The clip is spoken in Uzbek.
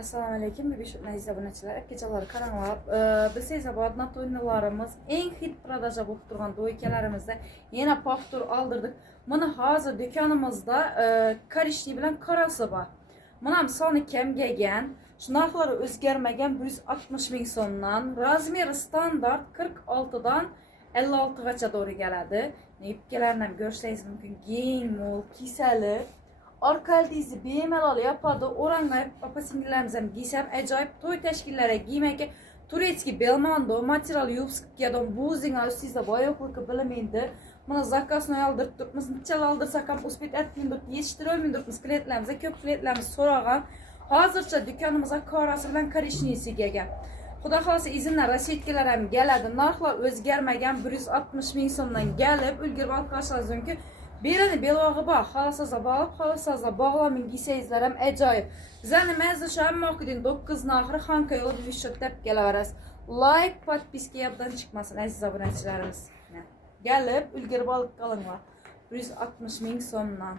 Assalomu alaykum, aziz obunachilar. Kechalar qaranglar. Bilsangiz, bu adnat o'yinlarimiz eng hit prodaja bo'lib turgan do'ykalarimizda yana paftur aldirdik. Mana hozir do'konimizda korishni bilan qarasi bor. Mana soni kam kelgan, narxlari o'zgarmagan 160 ming so'mdan, razmeri standart 46 dan 56 gacha doğru keladi. Yupkalarni ham ko'rishingiz mumkin. Keng, mo'l, kisali. Arkaldizi bemalol yapadi. O'ranglar opa-singillarimiz ham giysam ajoyib to'y tashkillariga giymakka turetskiy belmondo material yubskadan buzinga ustingizda boyoqlikka bilmaydi. Mana zakasni oldirib turibmiz. Nechalar oldirsak ham uspet etmaydi, yetishtirolmaydi. Klientlarimizga ko'p klientlarimiz so'ragan. Hozircha do'konimizga korasi bilan korishnisi kelgan. Xudo xolasa izinlar rasvetkalar ham keladi. Narxlar o'zgarmagan 160 ming so'mdan kelib ulgurib olqashingiz mumkin. Belini belog'i bor, xohlasangiz bog'lab, xohlasangiz bog'laming giysangizlar ham ajoyib. Bizlarni mazza shu hamma o'qidin 9 oxiri Xanka yo'li deb kelaverasiz. Like, podpiska yabdan chiqmasin aziz obunachilarimiz. Kelib ulgurib olib qolinglar. 160 ming so'mdan.